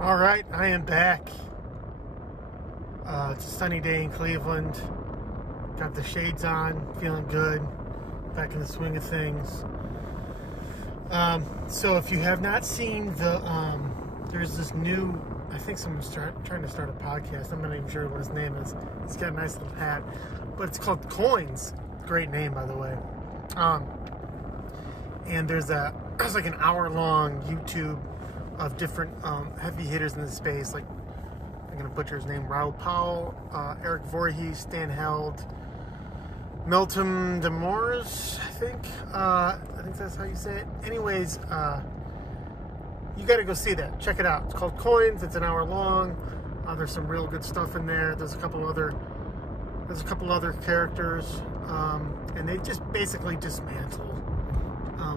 All right, I am back. It's a sunny day in Cleveland. Got the shades on, feeling good. Back in the swing of things. So if you have not seen there's this new, I think someone's trying to start a podcast. I'm not even sure what his name is. He's got a nice little hat, but it's called Coins. Great name, by the way. And there's like an hour-long YouTube of different heavy hitters in the space. Like, I'm gonna butcher his name: Raoul Powell, Eric Voorhees, Stan Held, Melton Demores, I think that's how you say it. Anyways, you got to go see that. Check it out. It's called Coins. It's an hour long. There's some real good stuff in there. There's a couple other characters, and they just basically dismantle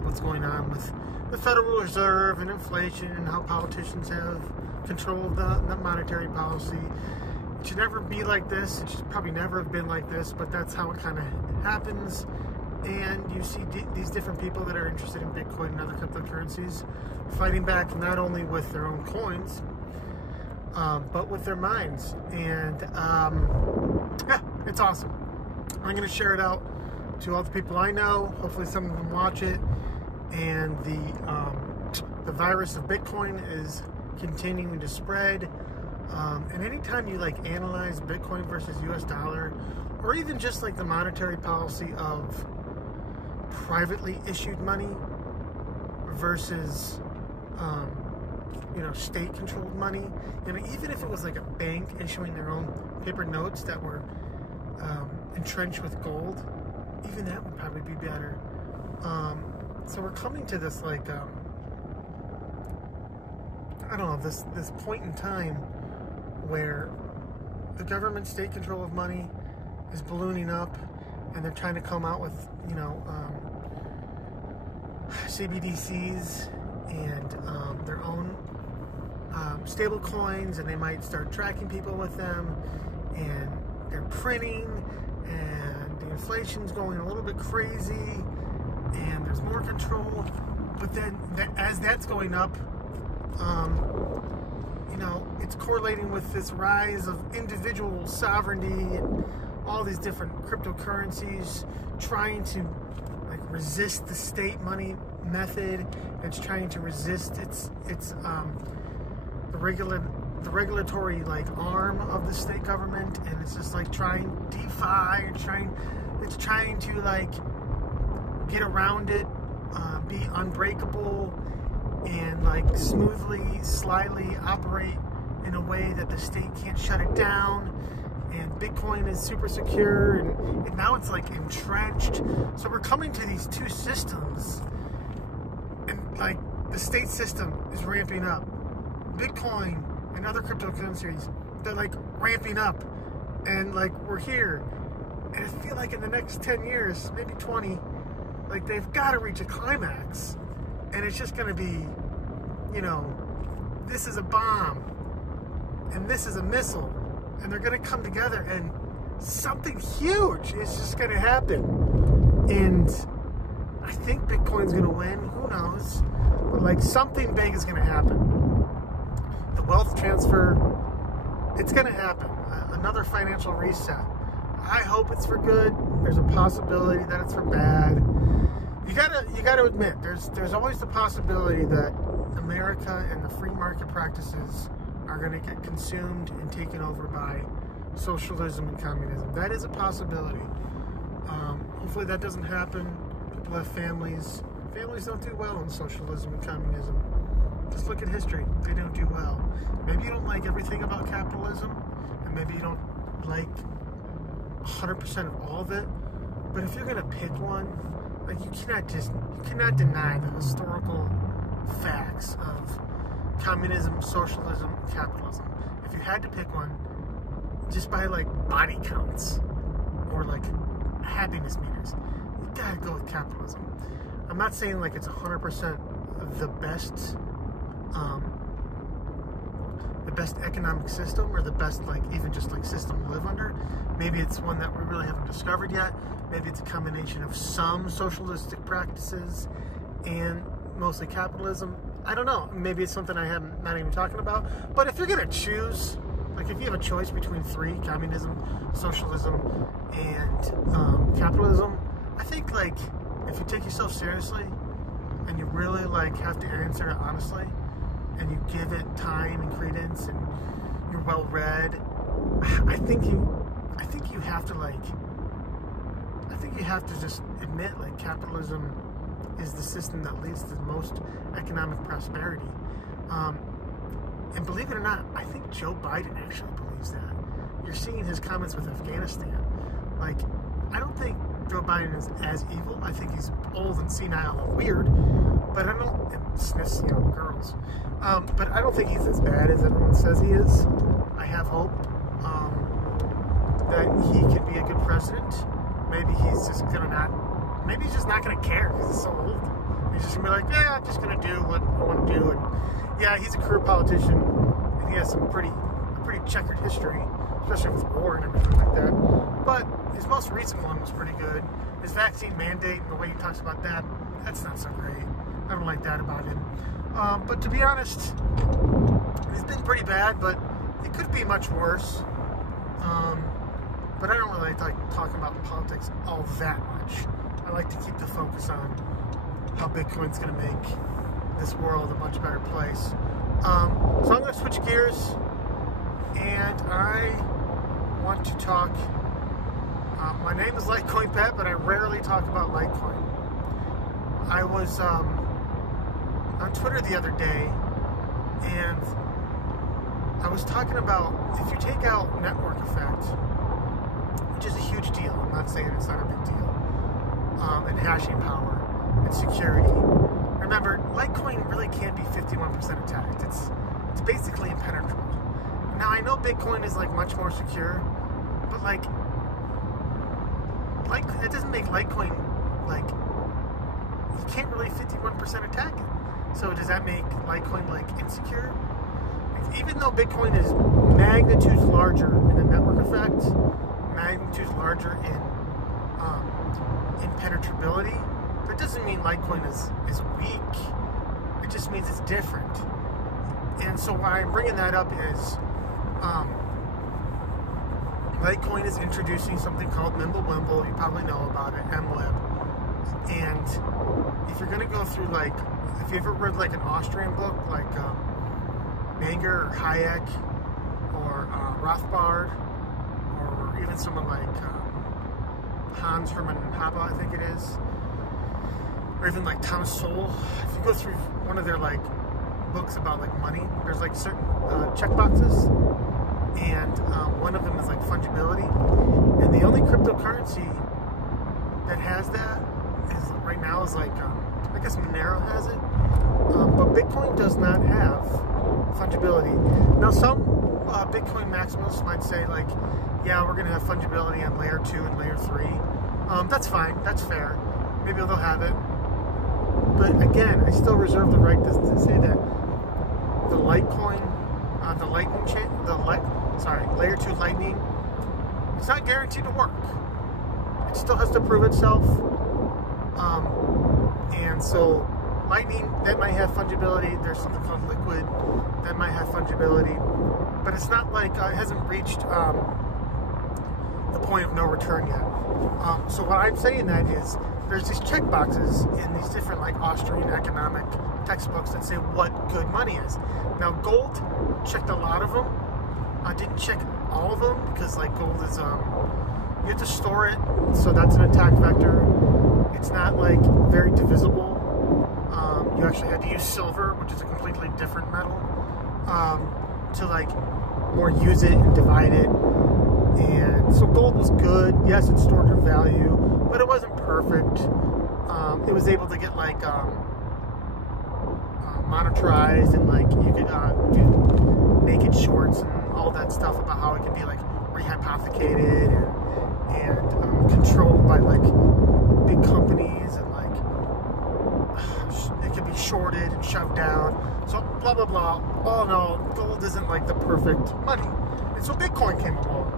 what's going on with the Federal Reserve and inflation and how politicians have control of the monetary policy. It should never be like this. It should probably never have been like this, but that's how it kind of happens. And you see these different people that are interested in Bitcoin and other cryptocurrencies fighting back not only with their own coins, but with their minds. And yeah, it's awesome. I'm going to share it out to all the people I know. Hopefully some of them watch it. And the virus of Bitcoin is continuing to spread. And anytime you like analyze Bitcoin versus US dollar, or even just like the monetary policy of privately issued money versus state-controlled money, even if it was like a bank issuing their own paper notes that were entrenched with gold, even that would probably be better. So we're coming to this like I don't know, this point in time where the government state control of money is ballooning up, and they're trying to come out with CBDCs and their own stable coins, and they might start tracking people with them, and they're printing, and the inflation's going a little bit crazy, and there's more control. But then as that's going up, it's correlating with this rise of individual sovereignty and all these different cryptocurrencies trying to like resist the state money method. It's trying to resist the regulatory like arm of the state government, and it's just like trying DeFi and it's trying to like get around it, be unbreakable, and like smoothly, slyly operate in a way that the state can't shut it down. And Bitcoin is super secure, and now it's like entrenched. So we're coming to these two systems, and like the state system is ramping up. Bitcoin and other cryptocurrencies, they're like ramping up, and like we're here. And I feel like in the next 10 years, maybe 20, like they've got to reach a climax. And it's just going to be, this is a bomb, and this is a missile, and they're going to come together, and something huge is just going to happen. And I think Bitcoin's going to win. Who knows? But like something big is going to happen. The wealth transfer, it's going to happen. Another financial reset. I hope it's for good. There's a possibility that it's for bad. You gotta admit, there's always the possibility that America and the free market practices are going to get consumed and taken over by socialism and communism. That is a possibility. Hopefully that doesn't happen. People have families. Families don't do well in socialism and communism. Just look at history. They don't do well. Maybe you don't like everything about capitalism, and maybe you don't like 100% of all of it. But if you're going to pick one, like you cannot deny the historical facts of communism, socialism, capitalism. If you had to pick one, just by like body counts or like happiness meters, you gotta go with capitalism. I'm not saying like it's 100% the best economic system, or the best like even just like system to live under. Maybe it's one that we really haven't discovered yet. Maybe it's a combination of some socialistic practices and mostly capitalism. I don't know. Maybe it's something I am not even talking about. But if you're gonna choose, like if you have a choice between three: communism, socialism, and capitalism, I think like if you take yourself seriously and you really like have to answer it honestly, and you give it time and credence, and you're well read, I think you have to like. I think you have to just admit like capitalism is the system that leads to the most economic prosperity. And believe it or not, I think Joe Biden actually believes that. You're seeing his comments with Afghanistan. Like, I don't think Joe Biden is as evil. I think he's old and senile and weird, but I don't, and sniffs young girls. But I don't think he's as bad as everyone says he is. I have hope that he can be a good president. Maybe he's just maybe he's just not gonna care because he's so old. He's just gonna be like, yeah, I'm just gonna do what I want to do. And yeah, he's a career politician, and he has some pretty checkered history, especially with war and everything like that. But his most recent one was pretty good. His vaccine mandate and the way he talks about that's not so great. I don't like that about him. But to be honest, it's been pretty bad, but it could be much worse. But I don't really like talking about politics all that much. I like to keep the focus on how Bitcoin's going to make this world a much better place. So I'm going to switch gears, and I want to talk. My name is Litecoin Pat, but I rarely talk about Litecoin. I was on Twitter the other day, and I was talking about if you take out network effect, which is a huge deal. I'm not saying it's not a big deal. And hashing power and security. Remember, Litecoin really can't be 51% attacked. It's basically impenetrable. Now I know Bitcoin is like much more secure, but like that doesn't make Litecoin like you can't really 51% attack it. So does that make Litecoin like insecure? Even though Bitcoin is magnitudes larger in the network effect, magnitudes larger in impenetrability, that doesn't mean Litecoin is weak. It just means it's different. And so why I'm bringing that up is Litecoin is introducing something called Mimblewimble. You probably know about it, MLib. And if you're going to go through like, if you ever read like an Austrian book like Menger or Hayek or Rothbard, or even someone like Hans Hermann Hoppe, I think it is, or even like Thomas Sowell. If you go through one of their like books about like money, there's like certain check boxes, and one of them is like fungibility, and the only cryptocurrency that has that is right now is like I guess Monero has it, but Bitcoin does not have fungibility. Now some Bitcoin maximalists might say like, yeah, we're going to have fungibility on layer 2 and layer 3. That's fine. That's fair. Maybe they'll have it. But again, I still reserve the right to say that the Litecoin, the Lightning chain, layer 2 Lightning, it's not guaranteed to work. It still has to prove itself. And so Lightning, that might have fungibility. There's something called Liquid that might have fungibility. But it's not like it hasn't reached the point of no return yet. So what I'm saying that is there's these check boxes in these different like Austrian economic textbooks that say what good money is. Now gold, checked a lot of them. I didn't check all of them because like gold is you have to store it, so that's an attack vector. It's not like very divisible. You actually had to use silver, which is a completely different metal, to like more use it and divide it. And so gold was good. Yes, it stored your value, but it wasn't perfect. It was able to get like monetized, and like you could do naked shorts and all that stuff about how it can be like rehypothecated and controlled by like big companies, and like it could be shorted and shoved down. So blah blah blah. Oh no, gold isn't like the perfect money. And so Bitcoin came along,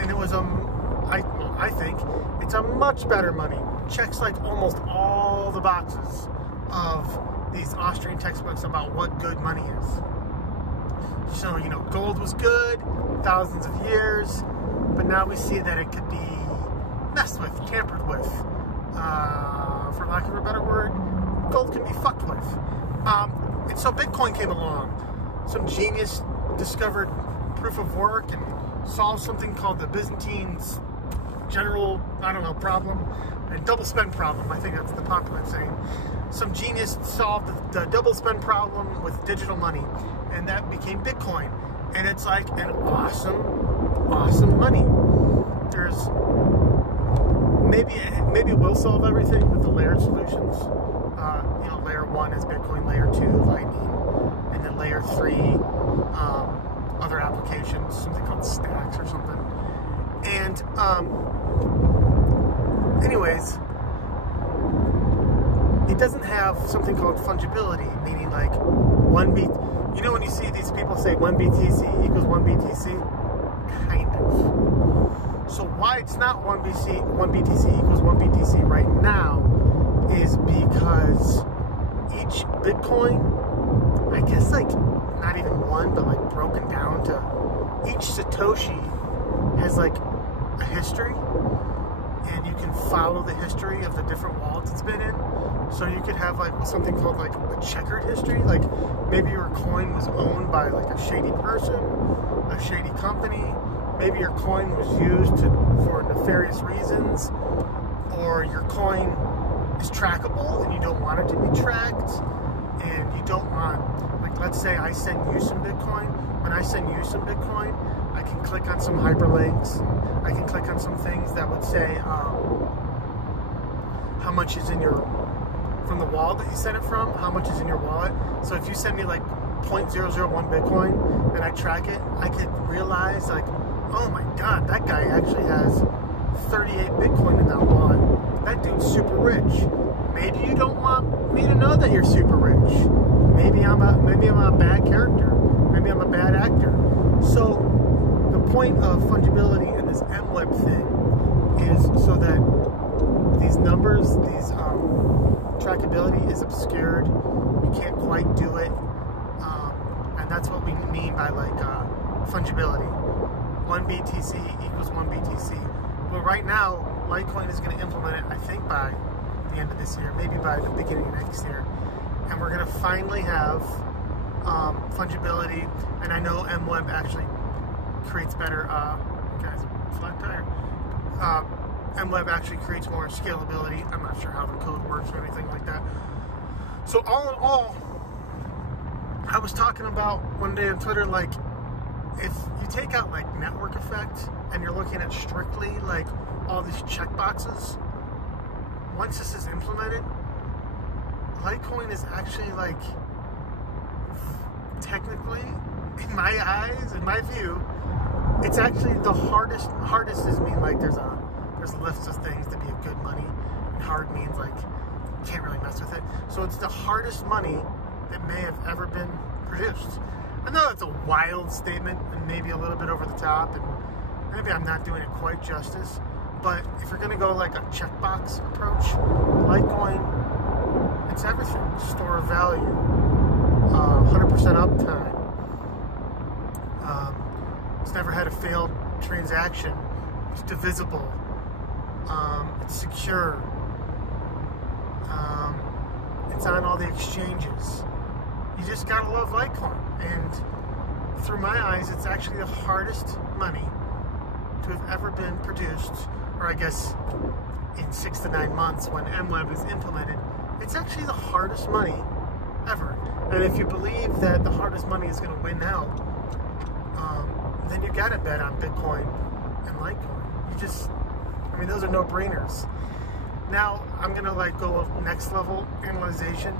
and it was I think it's a much better money. Checks like almost all the boxes of these Austrian textbooks about what good money is. So, you know, gold was good thousands of years, but now we see that it could be messed with, tampered with. For lack of a better word, gold can be fucked with. And so Bitcoin came along. Some genius discovered proof of work and solved something called the Byzantines general, problem, and double spend problem. I think that's the popular saying. Some genius solved the double spend problem with digital money, and that became Bitcoin. And it's like an awesome money. There's maybe it will solve everything with the layered solutions. You know, layer 1 is Bitcoin, layer 2 Lightning, and then layer 3 other applications, something called stacks or something. And anyways, it doesn't have something called fungibility, meaning like you know when you see these people say 1 BTC equals 1 BTC? Kind of. So why it's not 1 BTC equals 1 BTC right now is because each Bitcoin, I guess like not even one, but like broken down to each Satoshi has like a history, and you can follow the history of the different wallets it's been in. So you could have like something called like a checkered history, like maybe your coin was owned by like a shady person, a shady company, maybe your coin was used for nefarious reasons, or your coin is trackable and you don't want it to be tracked, and you don't want, like let's say I send you some Bitcoin. When I send you some Bitcoin, I can click on some hyperlinks, I can click on some things that would say how much is in your, from the wallet that you sent it from, how much is in your wallet. So if you send me like 0.001 Bitcoin and I track it, I could realize like, oh my god, that guy actually has 38 Bitcoin in that wallet. That dude's super rich. Maybe you don't want me to know that you're super rich. Maybe I'm a bad character. Maybe I'm a bad actor. So the point of fungibility in this MWeb thing is so that these numbers, trackability is obscured. You can't quite do it, and that's what we mean by like fungibility. 1 BTC equals 1 BTC. Well, right now, Litecoin is going to implement it, I think, by the end of this year, maybe by the beginning of next year, and we're going to finally have fungibility. And I know MWeb actually creates better. Guys, flat tire. MWeb actually creates more scalability. I'm not sure how the code works or anything like that. So all in all, I was talking about one day on Twitter, like, if you take out like network effect and you're looking at strictly like all these checkboxes, once this is implemented, Litecoin is actually like, technically, in my eyes, in my view, it's actually the hardest is mean like there's lists of things to be a good money, and hard means like you can't really mess with it. So it's the hardest money that may have ever been produced. I know that's a wild statement and maybe a little bit over the top, and maybe I'm not doing it quite justice, but if you're going to go like a checkbox approach, Litecoin, it's everything. Store of value, 100% uptime. It's never had a failed transaction. It's divisible. It's secure. It's on all the exchanges. You just gotta love Litecoin. And through my eyes, it's actually the hardest money to have ever been produced, or I guess in 6 to 9 months when MWeb is implemented, it's actually the hardest money ever. And if you believe that the hardest money is going to win out, then you gotta bet on Bitcoin and Litecoin. Those are no-brainers. Now I'm gonna like go next level analyzation,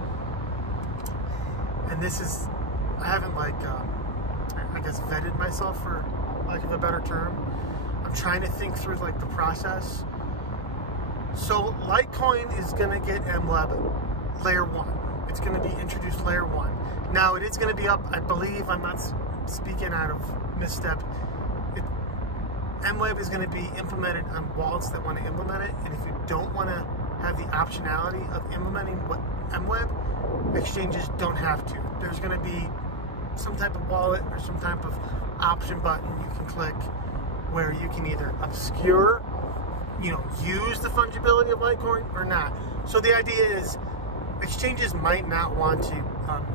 and this is, I haven't like I guess vetted myself, for lack of a better term. I'm trying to think through like the process. So Litecoin is gonna get MWeb layer 1. It's gonna be introduced layer 1. Now it is gonna be up, I believe, I'm not speaking out of misstep, MWeb is going to be implemented on wallets that want to implement it, and if you don't want to have the optionality of implementing MWeb, exchanges don't have to. There's going to be some type of wallet or some type of option button you can click where you can either obscure, use the fungibility of Litecoin or not. So the idea is exchanges might not want to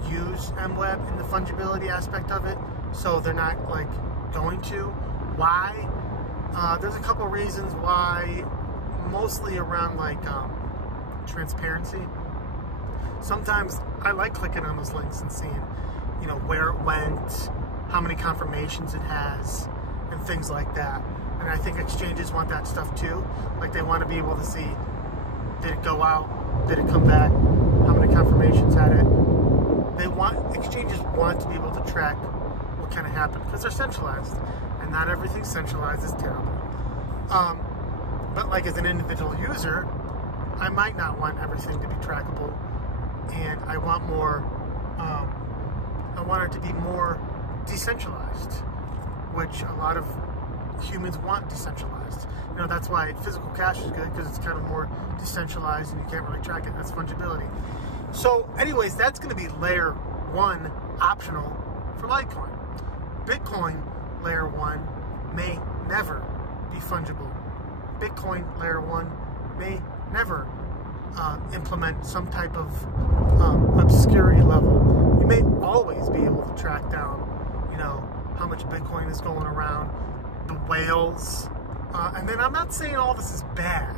use MWeb in the fungibility aspect of it, so they're not going to. Why? There's a couple reasons why, mostly around transparency. Sometimes I like clicking on those links and seeing, where it went, how many confirmations it has, and things like that. And I think exchanges want that stuff too. They want to be able to see, did it go out? Did it come back? How many confirmations had it? Exchanges want to be able to track what kind of happened because they're centralized, and not everything centralized is terrible. But as an individual user, I might not want everything to be trackable, and I want more. I want it to be more decentralized, which a lot of humans want decentralized. That's why physical cash is good, because it's kind of more decentralized and you can't really track it. That's fungibility. So anyways, that's going to be layer 1 optional for Litecoin. Bitcoin layer 1 may never be fungible. Bitcoin layer 1 may never implement some type of obscurity level. You may always be able to track down, how much Bitcoin is going around, the whales, and then I'm not saying all this is bad,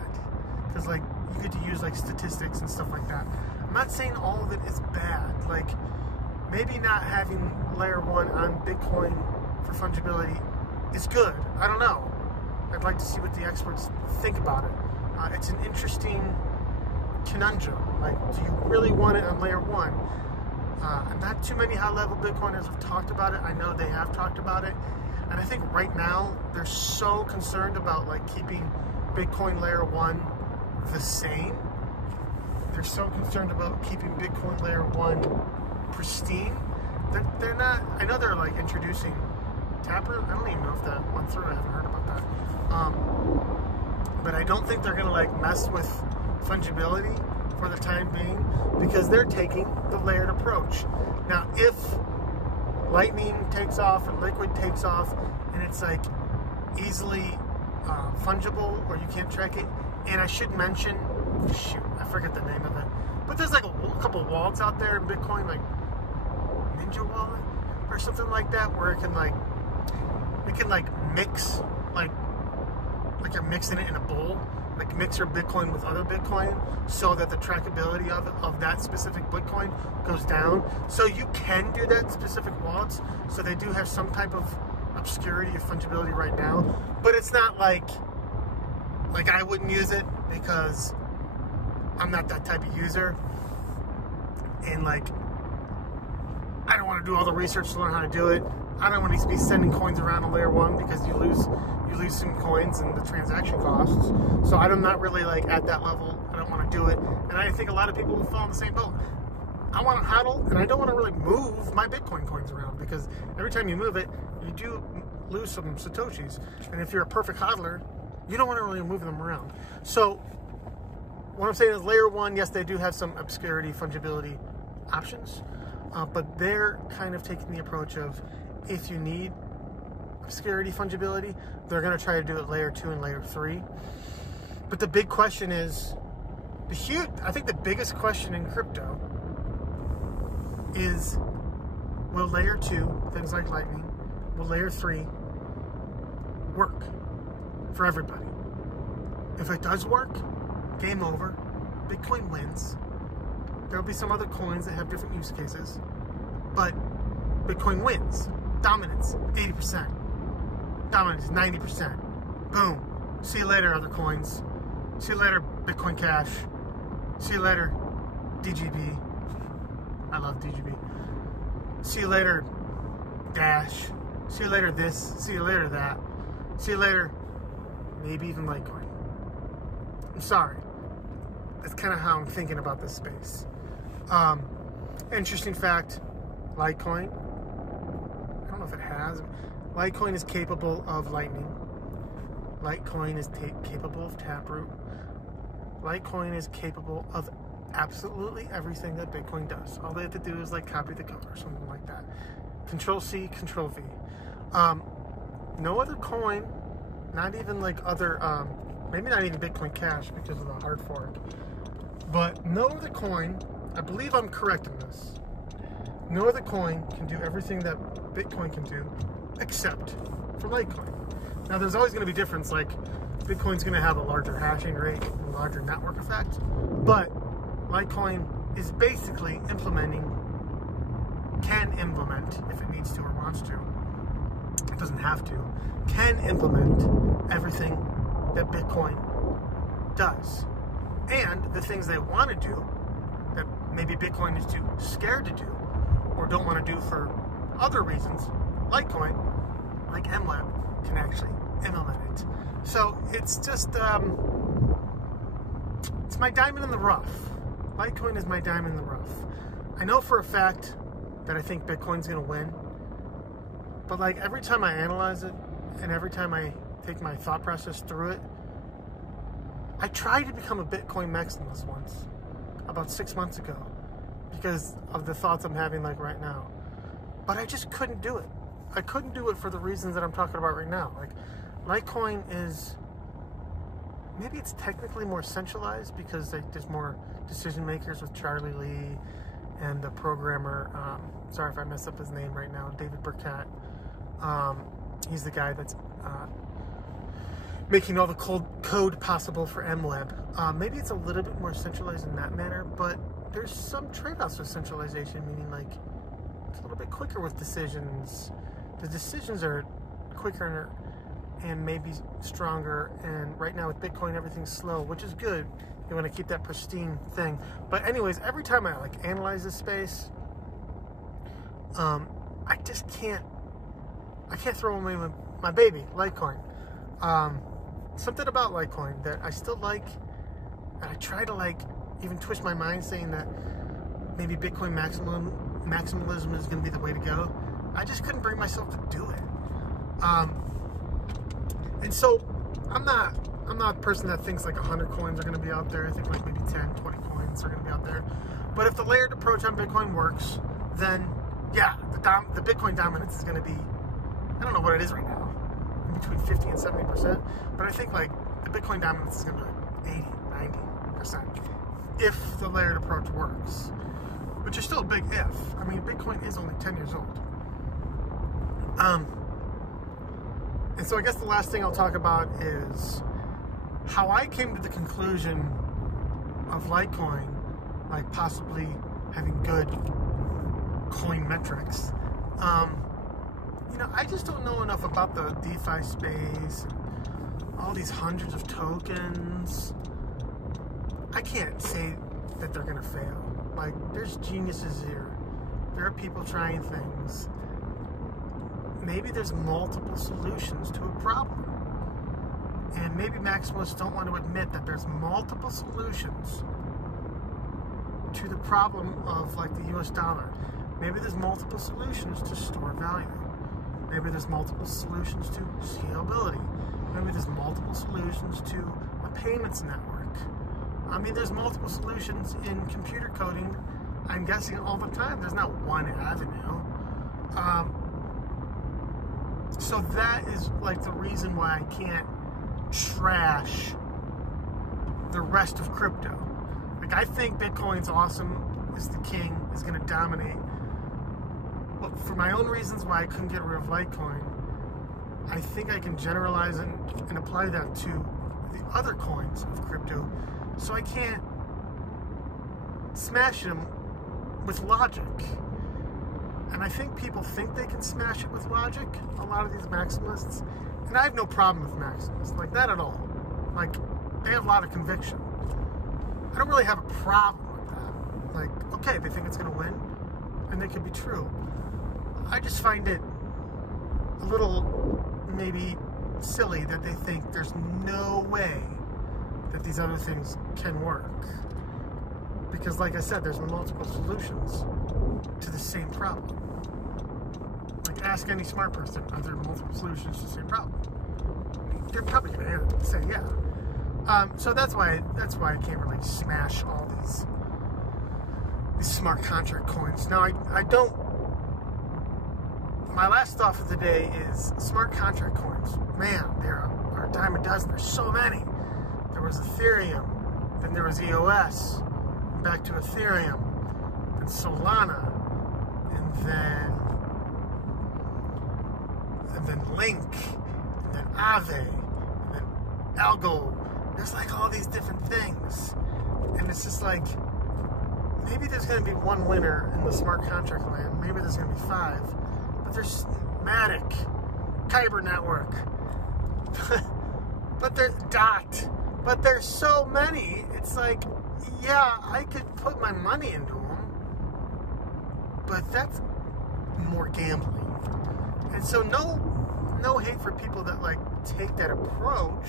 because you get to use statistics and stuff like that. I'm not saying all of it is bad. Maybe not having layer 1 on Bitcoin for fungibility is good. I don't know. I'd like to see what the experts think about it. It's an interesting conundrum. Do you really want it on layer 1? Not too many high-level Bitcoiners have talked about it. I know they have talked about it. And I think right now, they're so concerned about keeping Bitcoin layer 1 the same. They're so concerned about keeping Bitcoin layer 1 pristine. They're not, I know they're introducing Taproot. I don't even know if that went through. I haven't heard about that. But I don't think they're going to mess with fungibility for the time being, because they're taking the layered approach. Now, if Lightning takes off or Liquid takes off and it's easily fungible, or you can't track it, and I should mention, shoot, I forget the name of it, but there's a couple wallets out there in Bitcoin, Ninja Wallet or something like that, where it can mix, you're mixing it in a bowl, mix your Bitcoin with other Bitcoin, so that the trackability of that specific Bitcoin goes down. So you can do that in specific wallets, so they do have some type of obscurity or fungibility right now, but it's not like I wouldn't use it, because I'm not that type of user, and I don't want to do all the research to learn how to do it. I don't want to be sending coins around on layer 1, because you lose some coins and the transaction costs. So I'm not really at that level. I don't want to do it, and I think a lot of people will fall in the same boat. I want to hodl, and I don't want to really move my Bitcoin coins around, because every time you move it, you do lose some Satoshis. And if you're a perfect hodler, you don't want to really move them around. So what I'm saying is layer 1, yes, they do have some obscurity, fungibility options, but they're kind of taking the approach of, if you need obscurity, fungibility, they're going to try to do it layer 2 and layer 3. But the big question is, I think the biggest question in crypto is, will layer 2, things like Lightning, will layer 3 work for everybody? If it does work, game over, Bitcoin wins. There'll be some other coins that have different use cases, but Bitcoin wins. Dominance, 80%. Dominance, 90%. Boom. See you later, other coins. See you later, Bitcoin Cash. See you later, DGB. I love DGB. See you later, Dash. See you later, this. See you later, that. See you later, maybe even Litecoin. I'm sorry. That's kind of how I'm thinking about this space. Interesting fact, Litecoin, I don't know if it has, Litecoin is capable of Lightning. Litecoin is capable of Taproot. Litecoin is capable of absolutely everything that Bitcoin does. All they have to do is like copy the code or something like that. Control C, Control V. No other coin, not even like other, maybe not even Bitcoin Cash because of the hard fork, but no other coin, I believe I'm correct in this, no other coin can do everything that Bitcoin can do except for Litecoin. Now there's always going to be difference, like Bitcoin's going to have a larger hashing rate, a larger network effect, but Litecoin is basically can implement, if it needs to or wants to, it doesn't have to, can implement everything that Bitcoin does. And the things they want to do that maybe Bitcoin is too scared to do or don't want to do for other reasons, Litecoin, like MWeb, can actually implement it. So it's just, it's my diamond in the rough. Litecoin is my diamond in the rough. I know for a fact that I think Bitcoin's going to win, but like every time I analyze it and every time I take my thought process through it, I tried to become a Bitcoin maximalist once, about 6 months ago, because of the thoughts I'm having like right now. But I just couldn't do it. I couldn't do it for the reasons that I'm talking about right now. Like, Litecoin is, maybe it's technically more centralized because there's more decision makers with Charlie Lee and the programmer, sorry if I mess up his name right now, David Burkett. He's the guy that's making all the code possible for MWeb. Maybe it's a little bit more centralized in that manner, but there's some trade-offs with centralization, meaning like it's a little bit quicker with decisions. The decisions are quicker and maybe stronger, and right now with Bitcoin everything's slow, which is good. You want to keep that pristine thing. But anyways, every time I like analyze this space, I just can't throw away my baby, Litecoin. Something about Litecoin that I still like, and I try to like even twist my mind saying that maybe Bitcoin maximalism is going to be the way to go. I just couldn't bring myself to do it. And so I'm not a person that thinks like 100 coins are going to be out there. I think like maybe 10, 20 coins are going to be out there. But if the layered approach on Bitcoin works, then yeah, the Bitcoin dominance is going to be, I don't know what it is right now, between 50 and 70%. But I think like the Bitcoin dominance is going to be like 80, 90% if the layered approach works, which is still a big if. I mean, Bitcoin is only 10 years old. And so I guess the last thing I'll talk about is how I came to the conclusion of Litecoin, like possibly having good coin metrics. You know, I just don't know enough about the DeFi space, and all these hundreds of tokens. I can't say that they're gonna fail. Like, there's geniuses here. There are people trying things. Maybe there's multiple solutions to a problem. And maybe maximalists don't want to admit that there's multiple solutions to the problem of like the US dollar. Maybe there's multiple solutions to store value. Maybe there's multiple solutions to scalability. Maybe there's multiple solutions to a payments network. I mean, there's multiple solutions in computer coding, I'm guessing all the time. There's not one avenue. So that is like the reason why I can't trash the rest of crypto. Like, I think Bitcoin's awesome, is the king, is going to dominate. But for my own reasons why I couldn't get rid of Litecoin, I think I can generalize and apply that to the other coins of crypto. So I can't smash them with logic. And I think people think they can smash it with logic, a lot of these maximalists. And I have no problem with maximalists, like, not at all. Like, they have a lot of conviction. I don't really have a problem with that. Like, okay, they think it's going to win, and they could be true. I just find it a little, maybe, silly that they think there's no way that these other things can work. Because, like I said, there's multiple solutions to the same problem. Like, ask any smart person, are there multiple solutions to the same problem? They're probably going to say yeah. So that's why I can't really smash all these these smart contract coins. Now, I don't. My last thought for the day is smart contract coins. Man, there are a dime a dozen. There's so many. There was Ethereum, then there was EOS, back to Ethereum, then Solana, and then Link, and then Aave, and then Algo. There's like all these different things, and it's just like, maybe there's going to be one winner in the smart contract land. Maybe there's going to be 5. But there's Matic, Kyber Network, but there's DOT. But there's so many. It's like, yeah, I could put my money into them, but that's more gambling. And so no hate for people that like take that approach,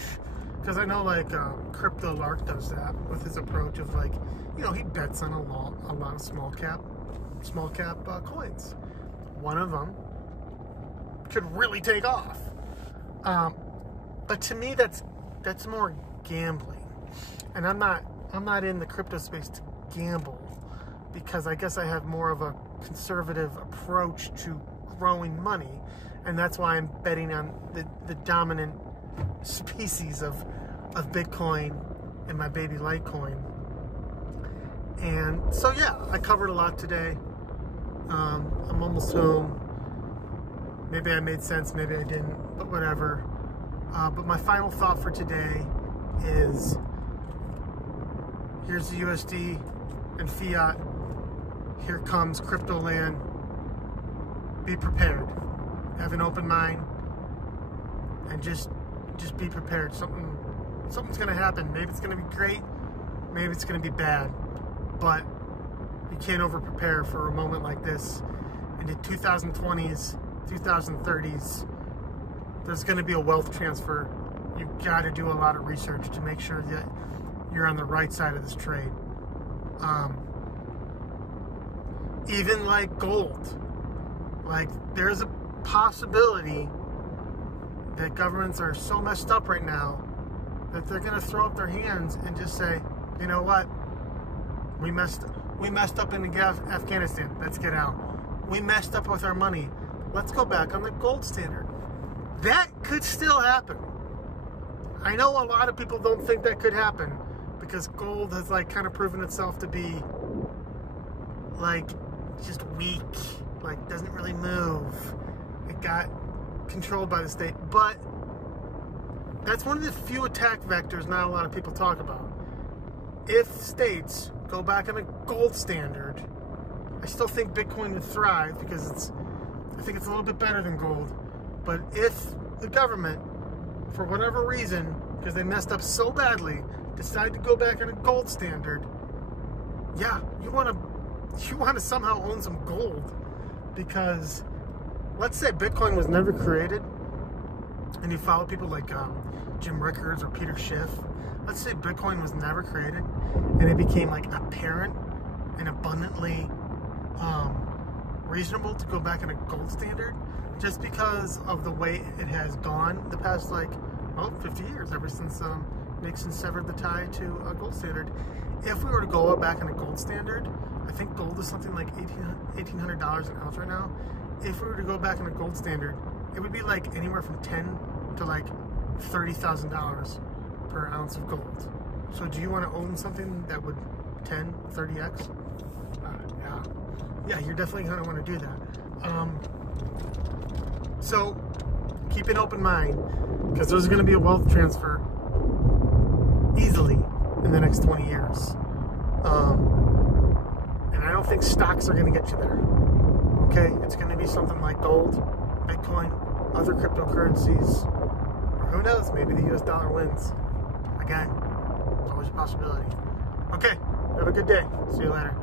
because I know like Crypto Lark does that with his approach of like, you know, he bets on a lot of small cap coins. One of them could really take off, but to me that's more gambling, and I'm not in the crypto space to gamble, because I guess I have more of a conservative approach to growing money, and that's why I'm betting on the dominant species of Bitcoin and my baby Litecoin. And so yeah, I covered a lot today. I'm almost home. Maybe I made sense, maybe I didn't, but whatever. But my final thought for today is, here's the USD and fiat. Here comes crypto land. Be prepared. Have an open mind, and just be prepared. Something's gonna happen. Maybe it's gonna be great, maybe it's gonna be bad, but you can't over prepare for a moment like this. In the 2020s, 2030s, there's going to be a wealth transfer. You've got to do a lot of research to make sure that you're on the right side of this trade. Even like gold, like there's a possibility that governments are so messed up right now that they're going to throw up their hands and just say, you know what, we messed up in Afghanistan, let's get out. We messed up with our money, let's go back on the gold standard. That could still happen. I know a lot of people don't think that could happen, because gold has like kind of proven itself to be like just weak, like doesn't really move. It got controlled by the state, but that's one of the few attack vectors not a lot of people talk about. If states go back on a gold standard, I still think Bitcoin would thrive, because I think it's a little bit better than gold. But if the government, for whatever reason, because they messed up so badly, decide to go back on a gold standard, yeah, you want to somehow own some gold, because let's say Bitcoin was never created, and you follow people like Jim Rickards or Peter Schiff. Let's say Bitcoin was never created, and it became like apparent and abundantly reasonable to go back in a gold standard, just because of the way it has gone the past 50 years, ever since Nixon severed the tie to a gold standard. If we were to go back in a gold standard, I think gold is something like $1,800 an ounce right now. If we were to go back in a gold standard, it would be like anywhere from $10,000 to like $30,000 per ounce of gold. So do you want to own something that would 10, 30x? Yeah, you're definitely going to want to do that. So keep an open mind, because there's going to be a wealth transfer easily in the next 20 years. And I don't think stocks are going to get you there. Okay, it's going to be something like gold, Bitcoin, other cryptocurrencies, or who knows, maybe the US dollar wins. Again, it's always a possibility. Okay, have a good day. See you later.